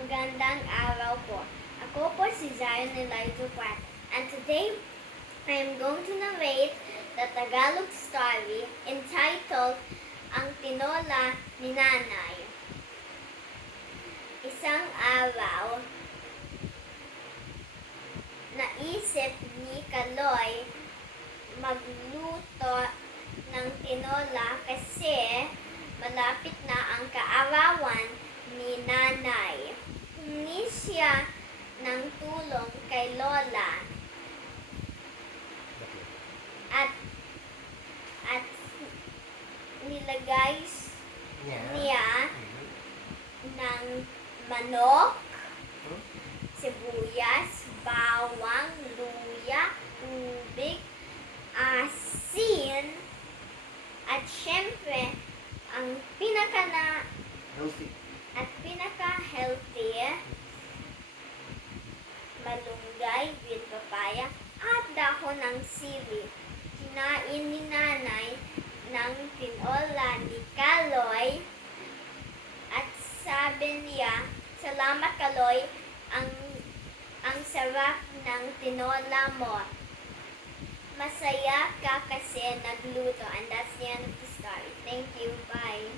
Magandang araw po. Ako po si Zion Elijah Pratt. And today, I am going to narrate the Tagalog story entitled Ang Tinola ni Nanay. Isang araw, naisip ni Kaloy magluto ng tinola kasi malapit na ang kaarawan ni Nanay. Humingi siya ng tulong kay Lola at nilagay niya ng manok, sibuyas, bawang, luya, tubig, asin, at syempre, ang pinaka-healthy, malunggay with papaya, at dahon ng sili. Kinain ni Nanay ng tinola ni Kaloy at sabi niya, "Salamat Kaloy, ang sarap ng tinola mo. Masaya ka kasi nagluto." And that's the end of the story. Thank you. Bye.